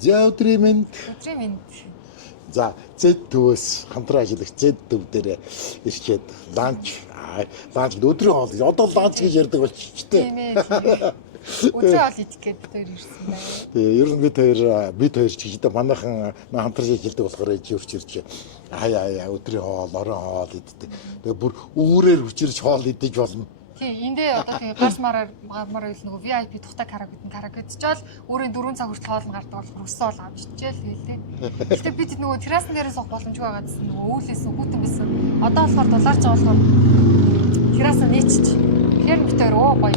За өдрийн мэнд. Өдрийн мэнд. За Z төвөөс хамтран ажиллах Z төв дээр ирчээд ланч өдрийн хоол. Одоо ланч гэж ярьдаг болчихтой. Тийм ээ. Өдрийн хоол идэх гэдэг дээр ирсэн байна. Тэгээ ер нь бид хоёр ч гэдэг манайхан хамтран ажилладаг болохоор ижирч ирж өдрийн хоол, орон хоол иддэг. Тэгээ бүр үүрээр хүчирч хоол идэж болно. Тийм эндээ одоо тэгээ гарч мараар нөгөө VIP тухтай карагидчаал өөрийн 4 цаг хүртэл хоол нь гардаг болохоор өссөн бол авчижээл хэлээ. Гэтэ бид нөгөө террасн дээр суух боломжгүй байгаа гэсэн нөгөө үүлээс хүүтэн байсан. Одоо болохоор дулаарч байгаа болохоор террасаа нээчих. Тэгэхээр битээр гоё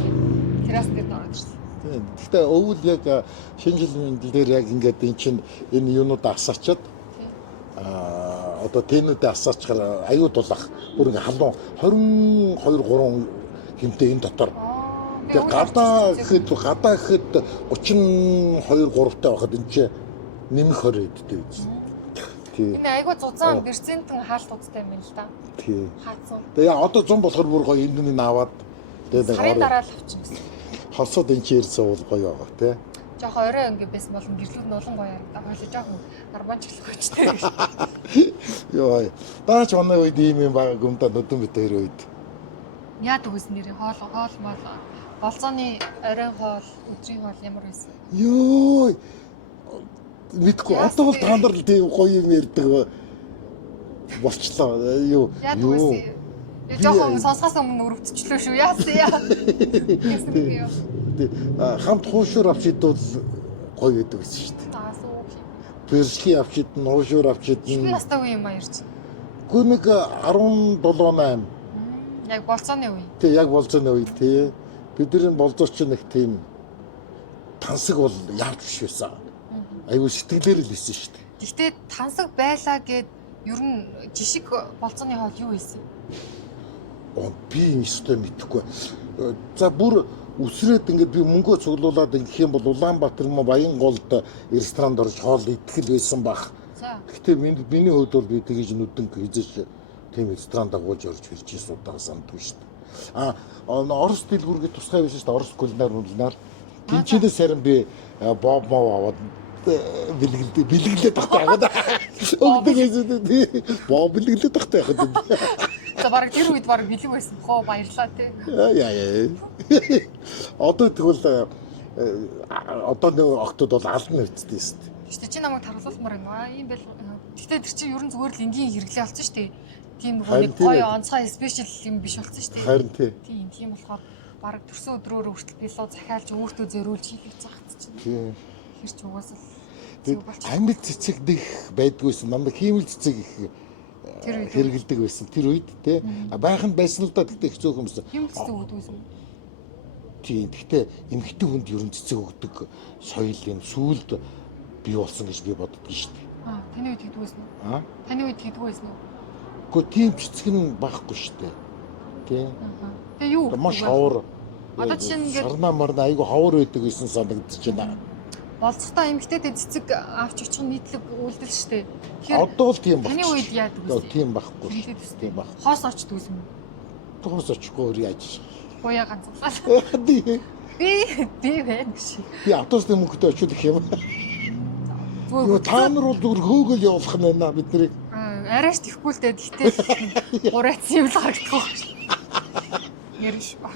террасн дээр ороод ирсэн. Гэхдээ өвөл яг шинэ жилийн дээр яг ингээд эн чинь энэ юунууд асаачаад одоо тэнүүдээ асаачаар аюу дулах бүр ингээ халуун 22 3 хэмтэй энэ дотор. Тэгээ гадаа гэхэд 32 3-тай байхад энэ чинь нэмэх 20 эдтэй биз. Тийм. Энэ айгуу зузаан перцентэн хаалт удаатай юм л да. Тийм. Хаацсан. Тэгээ одоо 100 болохоор бүр гоё энэ аваад тэгээ сарын дараа л авчихсан гэсэн. Хосод энэ чинь ирсэн бол гоё байгаа тий. Жохо орой ингээ байсан бол гэрлүүд нь улан гоё харагдаа. Хойло жоохон арбан чиглэхүйчтэй. Йоо. Даач манай үед ийм юм баг гүмдэ нүдэн бит хоёр үед. Яадаг гэсэн нэрээ хоол мол болцооны оройн хоол, өдрийн хоол ямар байсан? Йоо. Мэдгүй одоо бол та нар л тийм гоё юм ярьдаг болчлоо. Юу. Жохон сонсгоос өмнө өрөвдчихлөө шүү. Яасан. Хамт хуушуур авч идвэл гоё гэдэг гэсэн шүү дээ. Першли авч идэн, хуушуур авч идэн. Хэдэн настай үе юм а ярьж? Гүр нэг 17 8. Яг болцооны үе. Тий, яг болцооны үе тий. Бидний болзооч нэг тийм тансаг бол яавч биш байсан. Айгуу сэтгэлээр л хэлсэн шүү дээ. Гэхдээ тансаг байлаа гэд ер нь жишг болцооны хоол юу байсан? Би өстой мэдэхгүй. За бүр үсрээд ингээд би мөнгөө цуглуулад ингэх юм бол Улаанбаатар Баянголд ресторанд орж хоол идэх л байсан бах. Гэхдээ миний хувьд бол би тэгж нүдэн хийжээш тийм ресторанд агуулж орж ирж ирсэн удаа сандгүй шүү дээ. Орос дэлгүүргээ тусгай байсан шүү дээ. Орос кулинар. Тинчээс харин би боб мов аваад бэлгэлдээ тахтай аваад өгдөг гэсэн. Боб бэлгэлдээ тахтай аваад. За баг тэр үед баг бэлэг байсан хоо баярлаа тий. Яа. Одоо тэгвэл одоо нэг октод бол ална үсттэй шүү дээ. Гэтэ чи намайг таруулмаар байна. Ийм байл. Гэтэ тэр чи ер нь зүгээр л энгийн хэрэглээ болсон шүү дээ. Тийм нэг гоё онцгой спешиал юм биш болсон шүү дээ. Харин тийм болохоор баг төрсөн өдрөөр хүртэл билүү захиалж өөртөө зөриүүлж хийх цагт чинь. Тийм. Хэрч угаасаа амьд цэцэг дэх байдгүйсэн. Намайг хиймэл цэцэг их хэрэгэлдэг байсан тэр үед тий. Байханд байсан л да гэхдээ хэцүү юмсан. Хиймэл цэцэг өгдөгсэн. Тийм. Гэхдээ эмэгтэй хүнд ерөн цэцэг өгдөг соёл юм сүүлд бий болсон гэж би боддог шүү дээ. Таны үед хийдэг байсан уу? Таны үед хийдэг байсан уу? Гэхдээ тийм цэцэг нь байхгүй шүү дээ. Тий. Тэгээ юу? Маш ховор. Одоо чинь ингээд сарна марна айгу ховор байдаг гэсэн санагдаж байна. Болцохтой эмэгтэйдээ цэцэг авч очих нь нийтлэг үйлдэл шүү дээ. Тэгэхээр одоо л тийм байна. Таны үед яадаг вэ? Тийм байхгүй. Тийм баг. Хоос очдөг юм уу? Хоос очихгүй өөр яаж? Боя ганцлаа. Би байна шүү. Би автобусны мөнгөтэй очиж их юм. Та нар бол зүгээр хөөгөл явуулах нь байна биднийг. Арайш тэхгүй л дээ. Гэхдээ гурайц юм л харагдах байна. Яриш ба.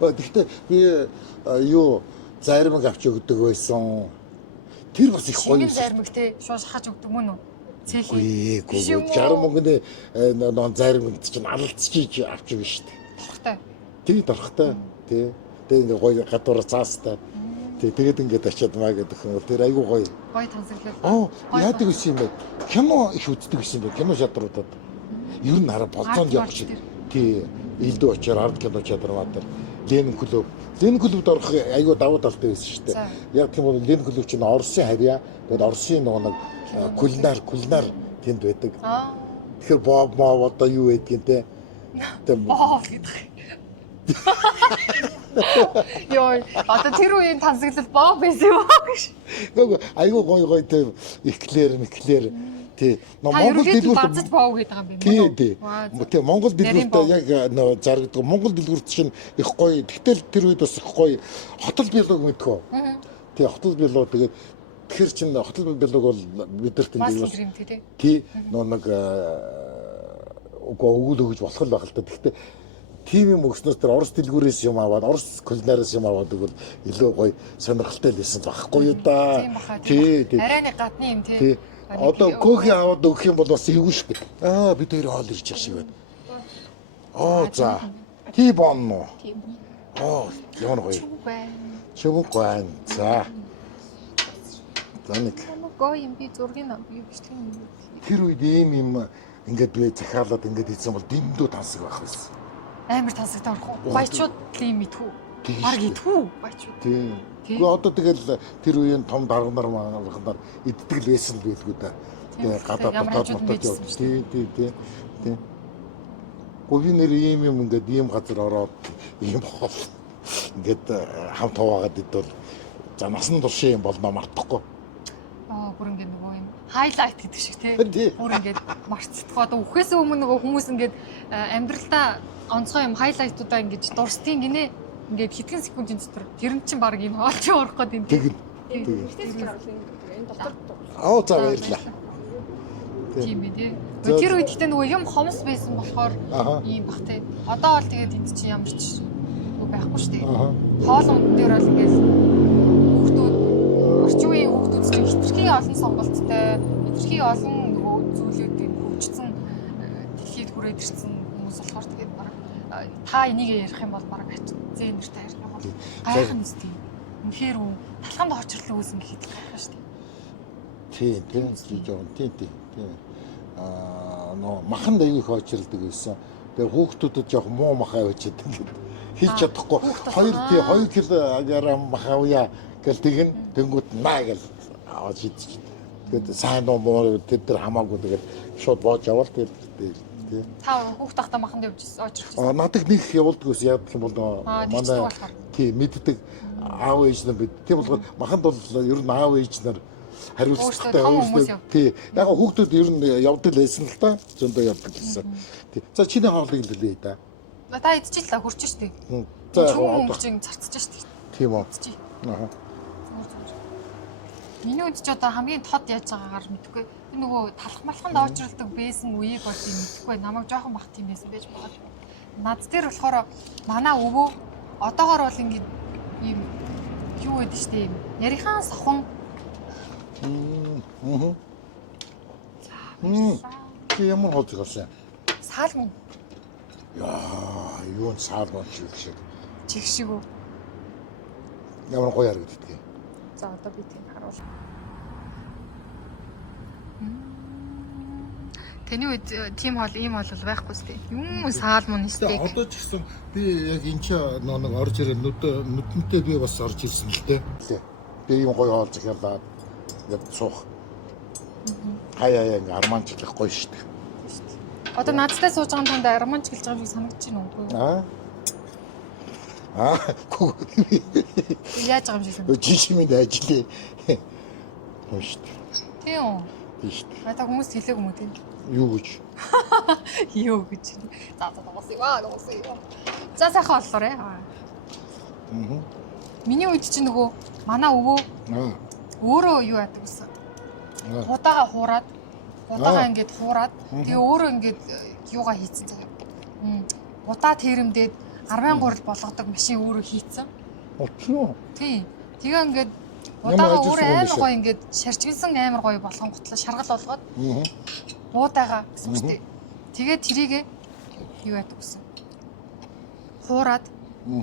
Гэхдээ би юу зармаг авч өгдөг байсан. Тэр бас их гоё. Зармаг те шууд хаж өгдөг мөн үү? Цэхий. 60 мөнгөний зармаг чинь алалцчих авч өгнө шүү дээ. Дорхтой. Тий дорхтой. Тий. Тэгээ ингээ гоё гадуур цаастай. Тий тэгээд ингээд очиад маа гэдэг юм. Тэр айгу гоё. Гоё тансаглал. Яадаг байсан юм бэ? Кино их үздэг байсан юм бэ? Кино шатруудад. Ер нь хараа болцоонд явах шиг. Тий. Илдүү очоор ард кино шатруудаар Ленин клубд орох айгу давуу талтай байсан шүү дээ. Яг тийм бол Ленин клуб чинь Оросын харьяа. Тэгээд Оросын нэг кулинар тэнд байдаг. Тэгэхээр боб моо одоо юу байдгийг те. Боб гэдэг. Йой, одоо тэр үеийн тансаглал боб байсан юм аа гэж. Айгу гоё те эклэр. Тий. Монгол дэлгүүрт базаж боо гэдэг юм байна. Тий. Тий. Монгол дэлгүүрт яг зарагддаг. Монгол дэлгүүрт чинь их гоё. Тэгтэл тэр үед бас их гоё. Хотол билог мэдхүү. Тий. Хотол билог тэгээд Тэгэхээр чин хотел билэг бол бидэрт Бас ингэж гэрэмтэй тий. тий нэг өгөл өгж болох л байх л та. Гэхдээ тийм юм өгснөөс тэр орос дэлгүүрээс юм аваад орос кулинарээс юм аваад өгвөл илүү гоё сонирхолтой л байсан байхгүй юу да. Тийм баха. Тий. Арайны гадны юм тий. Тий. Одоо кофе аваад өгөх юм бол бас эвгүй шүү дээ. Бид хоёр хоол ирж явах шиг байна. За. Тий бонно. Ямар гоё. Чүгэн гуайн. За. Заник. Гоо юм би зургийг бичлэг юм. Тэр үед ийм ингээд би захиалаад ингээд хийсэн бол дэндүү тансаг байх байсан. Амар тансагтай орох. Баячууд юм идэх үү? Баг идэх үү? Баячууд. Тийм. Гэхдээ одоо тэгэл тэр үеийн том дарга нар манайхаар иддэг л байсан л байлгүй да. Тэгээ гадаад дотоод явж. Тийм. Говинэр ийм юм ингээд ийм газар ороод ийм хоол ингээд хамт хуваагаад идвэл за насан туршийн юм болноо мартахгүй. Бүр ингээд нөгөө юм хайлайт гэдэг шиг тий. Бүр ингээд марцдахгүй. Одоо үхээс өмнө нөгөө хүмүүс ингээд амьдралдаа онцгой юм хайлайтуудаа ингээд дурстын гинэ ингээд хэдхэн секундын дотор тэр нь чинь баг энэ хоолч орох гээд энэ. Тэгвэл. Энэ дотор. За баярлаа. Тийм ээ тий. Тэр үед ихтэй нөгөө юм хомс байсан болохоор ийм бах тий. Одоо бол тэгээд энд чинь ямар ч байхгүй шүү дээ. Хоол унд дээр бол ингээд хүүхдүүд орчин үеийн хүүхдүүд чинь хитрхи олон сонголттой, хитрхи олон нөгөө зүйлүүдийн хөгжсөн дэлхийд хүрээд ирсэн хүмүүс болохоор тэгээд баг та энийг ярих юм бол баг зээ нэртэй ярих юм бол гайхах нь тийм. Үнэхээр талхамд очрлоо үүсэн гэхэд гайхах шүү дээ. Тийм жоохон тийм. Нөө махан дэвих очролдог байсан. Тэгээ хүүхдүүдэд жоох муу махаа өчөд ингээд хийж чадахгүй 2 кг махаа уяа гэл тэгэн тэнгууд наа гэл аваад шийдчих. Тэгээд сайн уу муу тэд нар хамаагүй тэгээд шууд боож явал тэгээд тий. Та хүүхд тахта маханд явж очирч байсан. Надад нэг явуулдаг ус яадаг юм бол манай тий мэддэг аав ээж нар бид. Тийм болохоор маханд бол ер нь аав ээж нар хариуцлагатай хүмүүс тий. Яг хүүхдүүд ер нь явдаг л байсан л та. Зөндөө явдаг гэсэн. Тий. За чиний хоолыг л хэлээ да. Та идчихэл та хурч штий. За хөнгөжин царцж штий. Тийм үү. Миний үед ч одоо хамгийн тод яаж байгаагаар мэдэхгүй. Би нөгөө талах малханд очролдог байсан үеийг бол би мэдэхгүй. Намайг жоохон бах тийм байсан байж байгаа. Над дээр болохоор манай өвөө одоогоор бол ингэ ийм юу гэдэг штий. Ярихаан сохон. Ямар хоол згавсан? Саалмын. Яа, юу н саалмын шиг. Чигшиг үү. Ямар гоё харагддаг. За одоо би тийм харуул. Тэний үед тийм хоол ийм хоол байхгүй сте. Юм саалмын стейк. Одоо ч гэсэн би яг энэ ч нэг орж ирээ нүдэнтэй би бас орж ирсэн л дээ. Би юм гоё хоол захиалаад ингээд суух. Хаяа ингээ арманчлах гоё шүү дээ. Одоо надтай сууж байгаа танд арманч гэлж байгаа юм санагдаж байна уу? Яаж байгаа юм шиг санагдав. Жишмийн ажил юм шүү дээ. Тийм үү? Тийм шүү дээ. Та хүмүүс хэлээг юм уу тийм? Юу гэж? Юу гэж. За дуусъя. За сайхан боллоорой. Миний үед чинь нөгөө манай өвөө өөрөө юу яадаг гэсэн. Худаага хуураад ингээд хуураад тэгээ өөрөө ингээд юугаа хийцэн заяа. Удаа тэрэмдээд 10,000 гурил болгодог машин өөрөө хийцэн. Очно. Тий. Тэгээ ингээд удаага өөрөө амар гоё ингээд шарчилсан амар гоё болгон готлоо шаргал болгоод буудаага гэсэн үг тий. Тэгээ тэрийгээ юу яадаг гэсэн. Хуураад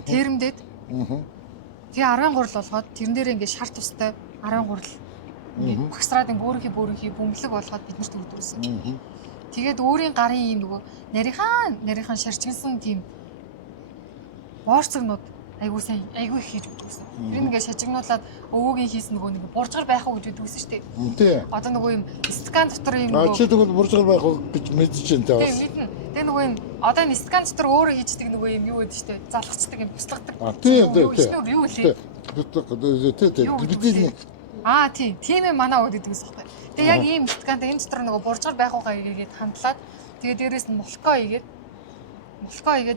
тэрэмдээд тэгээ 10,000 гурил болгоод тэрэн дээр ингээд шар тустай 10 гурил багсраад бөөрийнхий бөмбөлөг болгоод биднэрт өгдөрсөн. Тэгээд өөрийн гарын ийм нөгөө нарийнхан шарчилсан тийм боорцогнууд айгуу их хийж өгдөрсөн. Тэр ингээд шажигнуулаад өвөөгийн хийсэн нөгөө нэг буржгар байх уу гэж өгдөрсөн шүү дээ. Тий. Одоо нөгөө юм стакан дотор юм нөгөө чи тэгвэл буржгар байх уу гэж мэдчихээн таа. Тий мэднэ. Тэгээ нөгөө юм одоо энэ стакан дотор өөрөө хийждэг нөгөө юм юу гэдэг шүү дээ. Залхацдаг юм туслагдаг. Тий. Юу лээ? Бидний тийм ээ манай өвд гэдэг үсэхгүй. Тэгээ яг ийм стаканд энэ дотор нөгөө буржгар байх уу гэгээд хандлаад тэгээ дээрээс нь молко игээд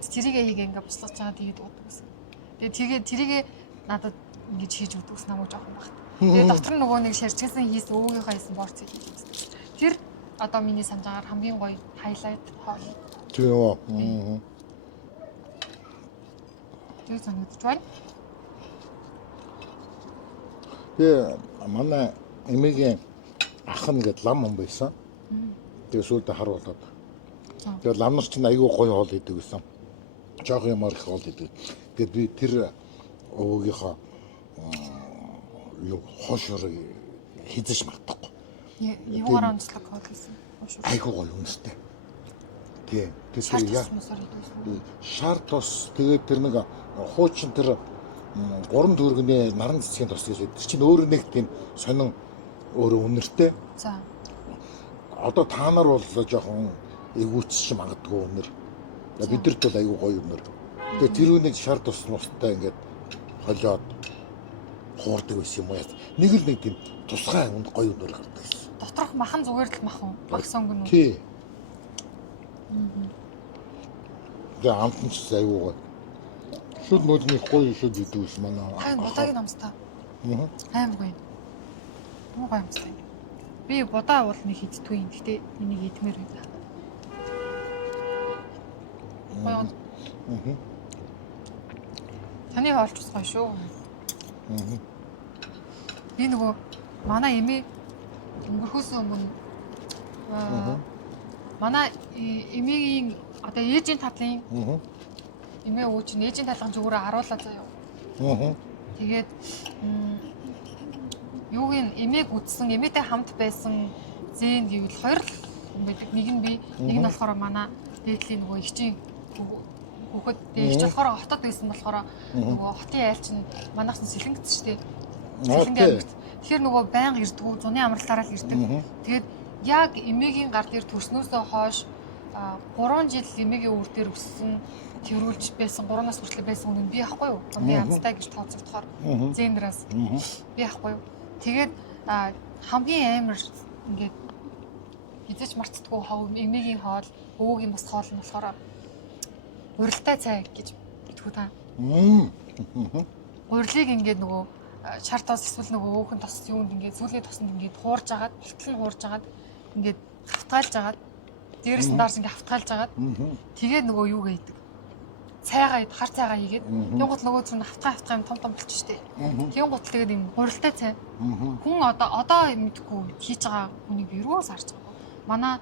тэрийгээ хийгээ ингээ буслаж байгаа тэгээд уудаг гэсэн. Тэгээ тэрийгээ надад ингэж хийж өгдөг ус намайг жоохон багт. Тэгээд дотор нь нөгөө нэг шарчсан хийсэн өвгийнхаа хийсэн борц хийсэн. Тэр одоо миний санджаагаар хамгийн гоё хайлайт хоол. Тийм үү. Тэр санагдаж байна. Тэгээ манай эмээгийн ах нь гээд лам юм байсан. Тэгээ сүүлдээ харуулдаг. Тэгээ лам нар чинь айгүй гоё хоол идэг гэсэн. Жохон юмар их хоол идэг. Тэгээд би тэр өвгийнхаа юу хошор хизэж мартахгүй. Юугаар онцлог хоол гэсэн. Айгүй гоё үнэтэй. Тийм. Тэр яа. Шар тос тэгээд тэр нэг хуучин тэр 3 төгрөгийн наран цэцгийн тос гэж тэр чинь өөр нэг тийм сонин өөр үнэртэй. За. Одоо та нар бол жоохон эвгүүцч магадгүй үнэр. Бидэрт бол айгүй гоё үнэр. Тэгээ тэр үнийг шар тос мустай ингээд холиод хуурдаг байсан юм уу? Нэг л нэг тийм тусгай үнд гоё үнэр гардаг гэсэн. Доторх махан зүгээр л махан. Багс өнгөн үү? Тий. Тэгээ амтан ч айгүй гоё. Шүд мөдний гоё шүд идэв ш манай. Хайн будагийн намстай. Аим гоё. Муу гоё намстай. Би будаа бол нэг хийдтгүй юм. Гэтэ миний идмээр байна. Гоё. Таны хоолч ус гоё шүү. Би нөгөө манай эмээ өнгөрөхөөс өмнө манай эмээгийн одоо ээжийн талын эмээ өвч нь ээжийн талын зүгээрээ харууллаа заяа. Тэгээд юугийн эмээг үдсэн эмээтэй хамт байсан зэн гэвэл хоёр л юм байдаг. Нэг нь би, нэг нь болохоор манай дээдлийн нөгөө ихчийн хүүхэд дээдч болохоор хотод байсан болохоор нөгөө хотын айлч нь манайх нь сэлэнгц шүү дээ. Сэлэнгэ амьд. Тэгэхээр нөгөө байнга ирдгүү, зуны амралтаараа л ирдэг. Тэгээд яг эмээгийн гар дээр төрснөөсөө хойш 3 жил эмээгийн үр дээр өссөн тэрүүлж байсан 3-наас хүртэл байсан үнэн би ахгүй юу? Би амцтай гэж тооцогдохоор зэндраас би ахгүй юу? Тэгээд хамгийн амар ингээд хизээч мартдаггүй хав эмээгийн хоол, өвөгийн бас хоол нь болохоор урилтай цай гэж битгүү та. Урилыг ингээд нөгөө шар тос эсвэл нөгөө өөхөн тос юунд ингээд сүүлийн тоснд ингээд хуурж агаад, болтол нь хуурж агаад ингээд хавтгаалж агаад дээрээс нь даарс ингээд хавтгаалж агаад тэгээд нөгөө юу гэдэг цайгаа ид хар цайгаа хийгээд тэнгуут нөгөө зүр нь хавтгаа юм том болчих штеп. Тэнгуут тэгээд юм гурилтай цай. Хүн одоо мэдгүй хийж байгаа хүнийг юугаас харж байгаа. Манай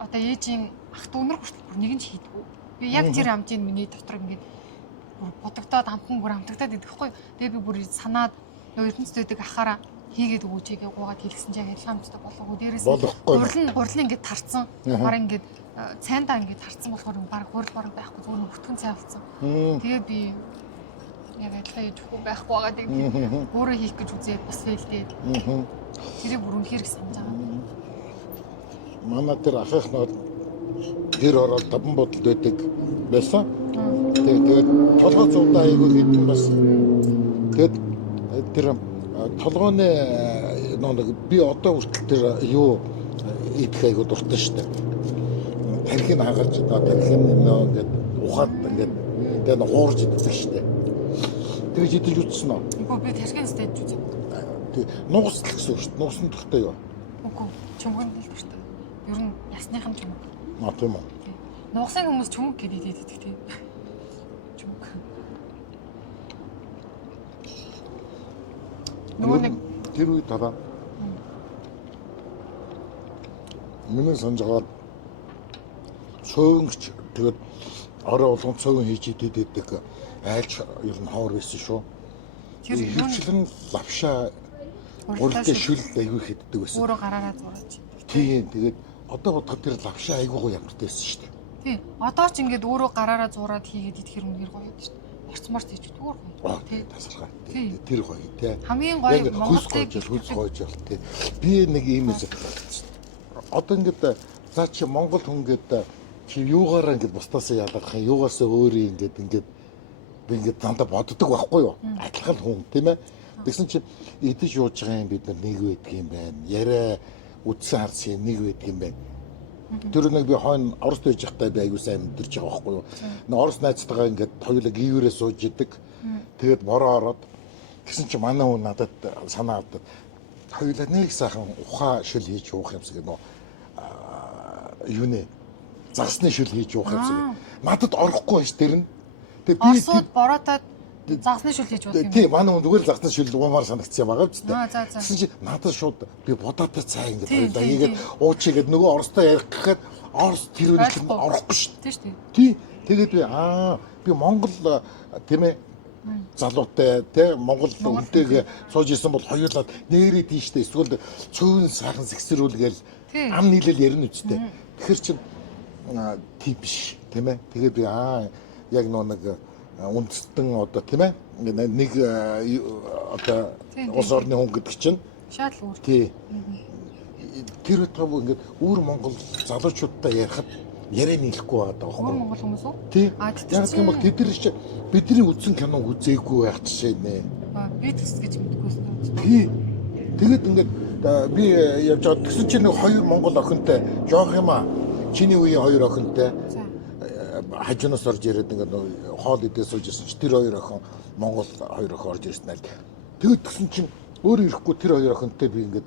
одоо ээжийн ах дүүнэр хүртэл нэг нь ч хийдэггүй. Би яг тэр амтын миний дотор ингээд бодогдоод амтан бүр амтагдаад идэх хгүй. Тэгээ би бүр санаад нөгөө ертөнцид байдаг ахаараа хийгээд өгөөч гээ гуугаад хэлсэн чинь адилхан амттай болохгүй. Дээрээс гурлын ингээд тарцсан. Бараг ингээд цайндаа ингээд тарцсан болохоор баг хурл бараг байхгүй зүгээр бүтгэн цай болсон. Тэгээ би яг адилхан хийж өгөхгүй байхгүй байгаа тийм өөрөө хийх гэж үзээд бас фейлдээд. Тэрийг бүр үнэхээр санаж байгаа. Манай тэр ахих нот гэр ороод табан бодолд байдаг байсан. Тэгээд толгой цуудаа айгүй хэдэн бас. Тэгээд тэр толгойн нэг би одоо хүртэл тэр юу идэх айгүй дуртай штэ. Тархийг хагарч одоо тархийг ингээд ухаад ингээд тэгээд хуурж идэх штэ. Тэгээд идэж үтсэн үү? Үгүй би тархийг стейж үзье. Тэг нугас л гэсэн штэ. Нугас нь дуртай юу? Үгүй чөмгөнд л дуртай. Ер нь ясныхан чөмөг. Тийм үү. Нугасны хүмүүс чөмөг гэдэг идэдэг тийм. Чөмөг. Нөгөө нэг тэр үе дараа миний санджаар цөөнгч тэгээд орой болгон цөөн хийж идэдэг айлч ер нь ховор байсан шүү. Тэр хөвчлэн лавшаа уралдаа шүл айгүй хэддэг байсан. Өөрөө гараараа зураач. Тийм тэгээд одоо бодоход тэр лавшаа айгуугаа ямартай байсан шүү дээ. Тийм. Одоо ч ингээд өөрөө гараараа зураад хийгээд идэхэр үнээр гоё байдаг шүү дээ. Орцморт хийж зүгээр гоё. Тийм тасалгаа. Тэр гоё тий. Хамгийн гоё Монголыг хөлс гойж бол тий. Би нэг ийм одоо ингээд за чи Монгол хүн гэдэг чи юугаараа ингээд бусдаасаа ялгах юм юугаасаа өөрөө ингээд би ингээд дандаа боддог байхгүй юу? Адилхан хүн тийм ээ. Тэгсэн чи идэж ууж байгаа юм бид нар нэг байдаг юм байна. Яриа үдсэн харц юм нэг байдаг юм байна. Тэр нэг би хойно Оросд байж байхдаа би аягүй сайн мэдэрч байгаа байхгүй юу. Нэг Орос найзтайгаа ингээд хоёулаа гівэрээ сууж идэг. Тэгээд бороо ороод Тэгсэн чи манай хүн надад санаа авдаа. Хоёулаа нэг сайхан ухаа шил хийж уух юмс гэнэ. Юу нэ? Загсны шил хийж уух юмс гэнэ. Надад орохгүй байж тэр нь. Тэгээ би Орсууд боротоод загсны шүл хийж уух юм. тийм манай хүн зүгээр л загсны шил уумаар санагдсан байгаа биз дээ. За. Тэгсэн чи надад шууд би бодоотой цай ингэ хоёулаа хийгээд уучигээд нөгөө орстой ярих гэхэд орс тэр үйл орохгүй шүү дээ. Тийм шүү дээ. Тий. Тэгээд би Монгол тийм ээ залуутай тий Монгол үнтэйг сууж исэн бол хоёулаад нэрээ тийштэй эсвэл цөөн сайхан сэгсрүүлгээл ам нийлэл ярина үстэй. Тэгэхэр чин тийм биш тийм ээ. Тэгээд би яг нэг үндэстэн одоо тийм ээ нэг одоо улс орны хүн гэдэг чинь Шал өөр. тий. Тэр утгав ингээд өөр Монгол залуучуудтай ярихад яриа нийлэхгүй байгаа Өөр байхгүй. монгол хүмүүс үү? Тий. тэр Яг юм бол тэд нар чи бидний үзсэн киног үзээгүй байх жишээ нэ. Би төс гэж мэддэггүйсэн. Тий. Тэгээд ингээд би явж байгаа тэгсэн чинь нэг хоёр монгол охинтой жоох юм аа. Чиний үеийн хоёр охинтой За. хажуунаас орж ирээд ингээд хоол идээ сууж ирсэн чи тэр хоёр охин монгол хоёр охин орж ирсэн айл. Тэгээд тэгсэн чинь өөр ирэхгүй тэр хоёр охинтой би ингээд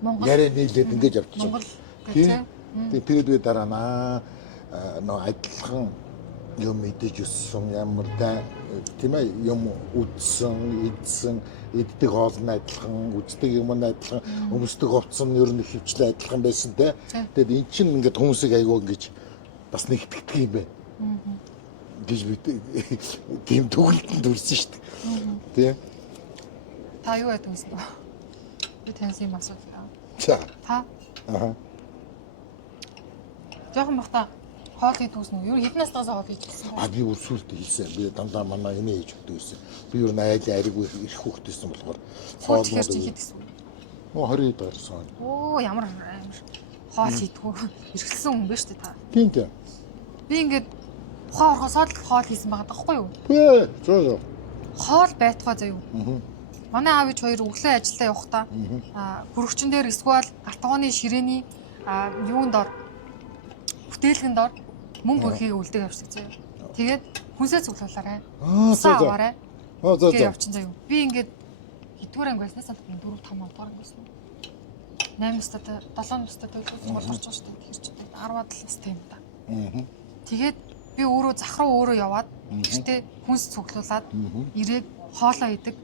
Монгол яриа нийлээд ингэж явчихсан. Монгол Тий. гэж. Тэгээд би дараа нөө адилхан юм мэдэж өссөн ямар тийм ээ юм үдсэн, эдсэн, эддэг хоол нь адилхан, үздэг юм нь адилхан, өмсдөг хувцсан ер нь хөвчлээ адилхан байсан те. Тэгээд эн чинь ингээд хүмүүсийг айгүй ингэж бас нэгтгэдэг юм байна. Гэж би тийм төгөлтөнд үрсэн шүү дээ. Тий. Та юу яд үзсэн бэ? Би таньс юм асуулаа. За. Та жоохон бахта хоол идвсэн үү? Юу хэдэн наснаас хоол хийж гисэн бэ? Би үрсүүлт хийсэн. Би дандаа манай эмээ хийж өгдөг байсан. Би юу айлын ариг их хөөхтэйсэн болохоор Хоол хийж хийдсэн. Оо 20 хэд гарсан. Оо ямар хоол хийдгүү. Иргэлсэн хүн биш үү та? Тийм тийм. Би ингээд ухаан орхосоод л хоол хийсэн байгаа даахгүй юу? Зөө. Хоол байтугай заяа юу? Манай аав ээж хоёр өглөө ажилдаа явахдаа хөрөгчөн дээр эсвэл гартгооны ширээний юунд дор бүтээлгэн дор мөнгө өгөхийг үлдээ явчихдаг заяа. Тэгээд хүнсээ цуглуулаарай. Усаа аваарай. Тэгээд явчин заяа. Би ингээд хэдгээр анги байснаас 4 5 дугаар анги байсан. 8 стад 7 стад төлөвлөсөн бол орж байгаа шүү дээ. Тэр чинь 10-аад л настай юм да. Тэгээд би өөрөө зах руу өөрөө яваад гэртээ хүнс цуглуулад ирээд хоолоо идэг.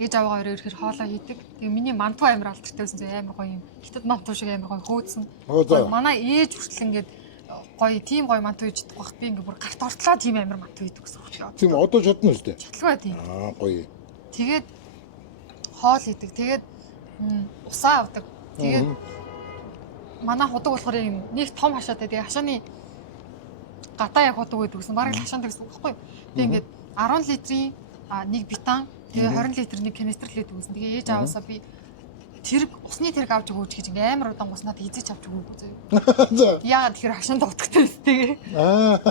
Ээж аваа хоёроо ирэхээр хоолоо хийдэг. Тэгээ миний мантуу амир алдартай байсан зөө амир гоё юм. Хятад мантуу шиг амир гоё хөөцсөн. Манай ээж хүртэл ингээд гоё тийм гоё мантуу хийдэг багт би ингээд бүр гарт ортлоо тийм амир мантуу хийдэг гэсэн хөтлөө. Тийм одоо чадна үстэй. Чадлагаа тийм. Гоё. Тэгээд хоол хийдэг. Тэгээд усаа авдаг. Тэгээд манай худаг болохоор юм нэг том хашаатай. Тэгээ хашааны гадаа яг худаг байдаг гэсэн. Бараг хашаанд гэсэн үг байхгүй юу? Тэгээ ингээд 10 литрийн нэг битан тэгээ 20 литр нэг канистр л байдаг гэсэн. Тэгээ ээж аваасаа би тэрэг усны тэрэг авч өгөөч гэж ингээм амар удаан уснаад хизээч авч өгөөгүй заяа. Яагаад тэгэхээр хашаанд утгатай байсан тэгээ.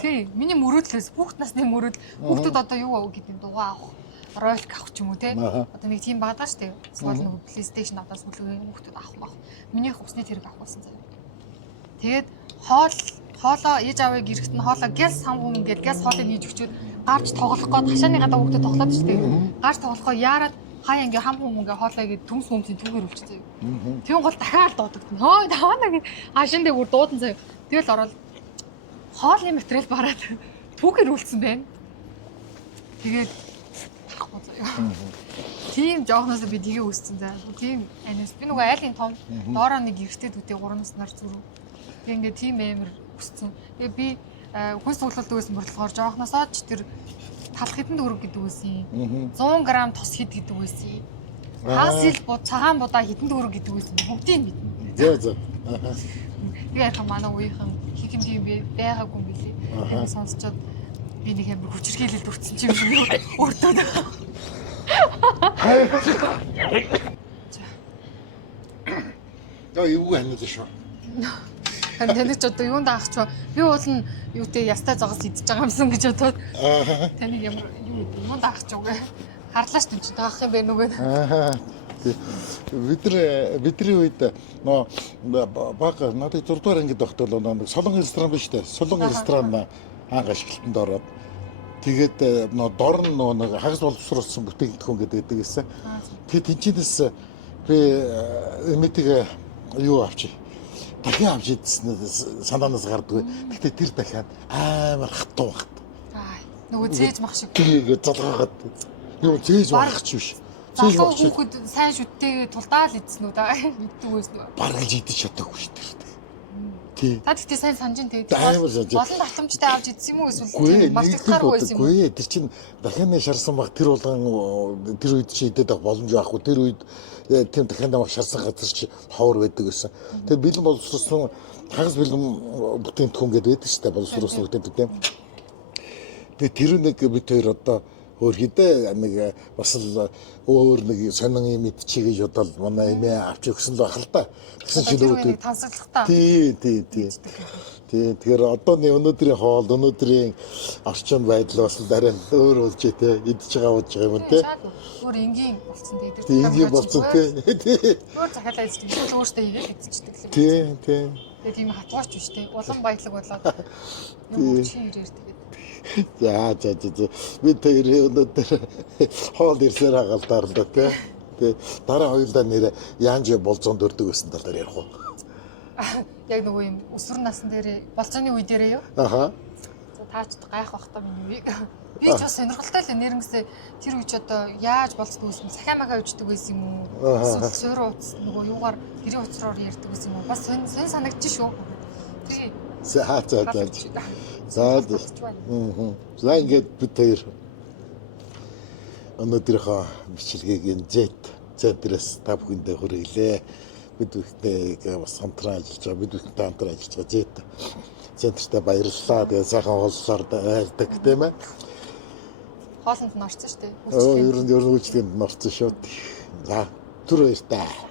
Тий, миний мөрөөдлөөс хүүхд насны мөрөөдөл хүүхдүүд одоо юу авах гэдэг юм дугаа авах. Ролик авах ч юм уу те. Одоо нэг тийм баадаа штэ. Эсвэл нэг PlayStation одоо сүлгээ хүүхдүүд авах. Минийх усны тэрэг авах болсон заяа. Тэгээд хоолоо ээж авыг ирэхэд нь хоолоо гяс самгуун ингээд гяс хоолыг хийж өчөөд гарч тоглох гээд хашааны гадаа хүүхдэд тоглоод штэ. Гарч тоглохоо яарад хаяа ингээ хам хүм ингээ хоолоо гээд төмс хүмсийн түүгээр өвч заяа. Тэгвэл гол дахиад дууддаг. Хөө таана гээд хашаан дээр бүр дуудан заяа. Тэгэл ороод хоолны материал бараад түүгээр үлдсэн байна. Тэгээд тийм жоохноос би тгээ үсцэн заа. Тийм анаас би нөгөө айлын том доороо нэг эргэтэй дүүтэй 3 наснаар зүрх. Тэг ингээ тийм амир үсцэн. Тэгээ би хүнс цуглуулдаг байсан болохоор жоохносоо ч тэр талах хэдэн төгрөг гэдэг байсан. 100 г тос хэд гэдэг байсан. Хасил цагаан будаа хэдэн төгрөг гэдэг байсан. Бүгдийг мэднэ. Зөө. Тэгээ яхан манай үеийнхэн хик юм тийм байгаагүй юм билий. Тэгээ сонсчод би нэг амар хүчрхийлэлд өртсөн ч юм шиг өртөөд. Яа юу ханаад шүү. Таны ч одоо юунд авах ч би уул нь юутэй ястай загас идчихэж байгаа юмсан гэж бодоод таны ямар юунд авах ч үгүй харлаач юм чи таах юм бэ нүгөө. Бидний үед нөө баг надад 6 дугаар ангид багтал нэг солон ресторан биш үү? Солон ресторан анх ашиглалтанд ороод Тэгээд нөө дор нь нэг хагас боловсруулсан бүтээгдэхүүн гэдэг гэсэн. Тэгээд тэнцэнэс би эмэтэг юу авчи. Дахин авч идсэн санаанаас гардгүй. Гэтэ тэр дахиад амар хатуу багт. Нөгөө цээж мах шиг. Тэгээд залгаагаад юу цээж мах ч биш. Цээж мах ч хүүхэд сайн шүттэйгээ тулдаал идсэн үү да мэддэг байсан үү? баргалж идэж чадаагүй шүү дээ. Тий. Та тэгтээ сайн санаж дээ. Амар санаж. Олон давтамжтай авч идсэн юм уу эсвэл мартагдахааргүй байсан юм уу? Үгүй тэр чинь дахианы шарсан баг тэр болгон тэр үед чи идээд авах боломж байхгүй. Тэр үед тийм дахианы баг шарсан газар чи ховор байдаг гэсэн. Тэгээд бэлэн боловсруулсан хагас бэлэн бүтээгдэхүүн гэдэг байдаг шүү дээ. Боловсруулсан бүтээгдэхүүн. Тэгээд тэр нэг бид хоёр одоо өөрхийдөө нэг бас л өөр нэг сонин юм идчихийж удаа манай эмээ авч өгсөн л байх л да. Гэсэн чинь нөгөө тансаглахтаа. Тий. Тэгэхээр одооний өнөөдрийн хоол, өнөөдрийн орчин байдал бас арай өөр болж те идэж байгаа болж байгаа юм те. Өөр энгийн болцсон те. Тий, энгийн болцсон те. Өөр захиалаа идчихсэн өөртөө игээд идчихдэг л. Тий. Тэгээд ийм хатгаач биш те. Улам баялаг болоод юм чи ирээр тэгээд. За. Бид тэр өнөөдөр хоол ирсээр хагаалдаар л да те. Тэгээ дараа хоёулаа нэрэ Янж болцоонд өрдөг гэсэн талаар ярих уу? Яг нөгөө юм өсвөр насн дээр болцооны үе дээрээ юу? Аха. За таач гайх бах та миний үеийг. Би ч бас сонирхолтой л нэрнгэсээ тэр үеч одоо яаж болцдог байсан сахиамагаа өвчдөг байсан юм уу? Эсвэл суурь утас нөгөө юугаар гэрийн уцраар ярьдаг байсан юм уу? Бас сонь санагдчих шүү. Тий. За. За ингээд бид хоёр өнөөдрийнхөө бичлэгийг энэ зэтрээс та бүхэндээ хүргэлээ. Бид бүхтэй бас хамтран ажиллаж байгаа. Бид бүхтэй хамтран ажиллаж байгаа зэтртэй баярлалаа. Тэгээ сайхан хооллоор байлдаг тийм ээ. Хоолнд нь орсон шүү дээ. Ер нь үйлчлэгэнд нь орсон шүү. За түр баяртай.